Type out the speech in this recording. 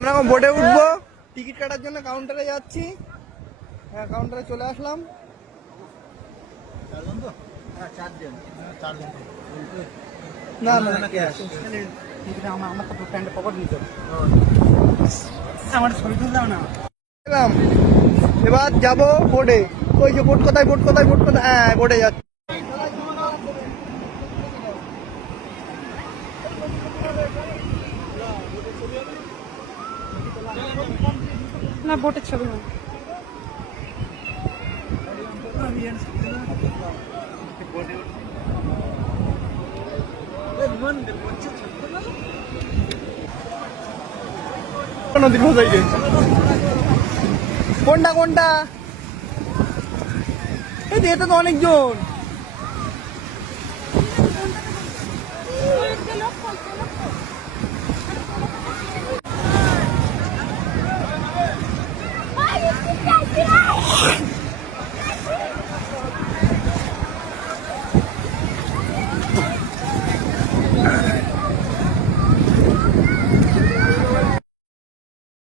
আমরা এখন বোটে উঠবো, টিকিট কাটার জন্য কাউন্টারে যাচ্ছি। হ্যাঁ, কাউন্টারে চলে আসলাম। না না আমার তো প্যান্টে পকেট নিতে আমার ছবি তুললাম না। এবার যাবো বোটে। ওই যে বোট কোথায়, বোট কোথায়, বোট কোথায়? হ্যাঁ, বোটে যাচ্ছি। না বোটের ছবি না। নদীর ভাষাই কোনটা কোনটা? এই এতে তো অনেকজন। Why did you guys do that?